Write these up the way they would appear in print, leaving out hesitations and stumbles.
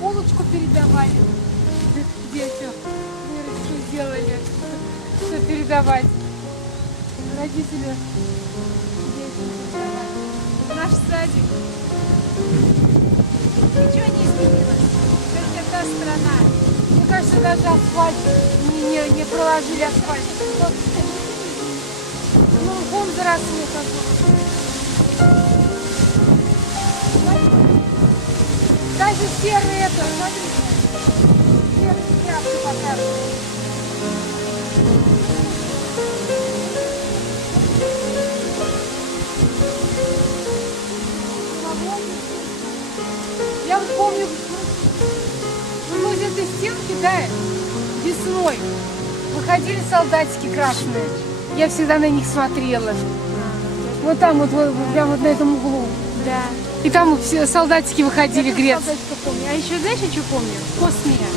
Булочку передавали детям. Выручку сделали, что передавать. Родители детям передавали. Наш садик. Ничего не изменилось. Это та страна. Мне кажется, даже асфальт не проложили асфальт. Ну, вон заросли как бы. Даже серые это, смотрите. Серые тряпки показывают. Я вот помню, возле этой стенки, да, весной выходили солдатики красные. Я всегда на них смотрела. Вот там вот прямо вот на этом углу. Да. И там все солдатики выходили греться. Солдатика помню. А еще знаешь, что помню? Космия.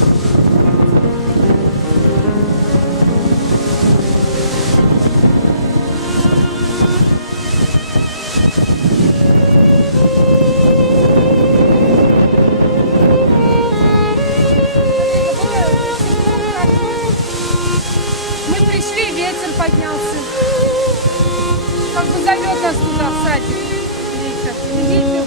Мы пришли, ветер поднялся. Как бы зовет нас туда в садик. Ветер.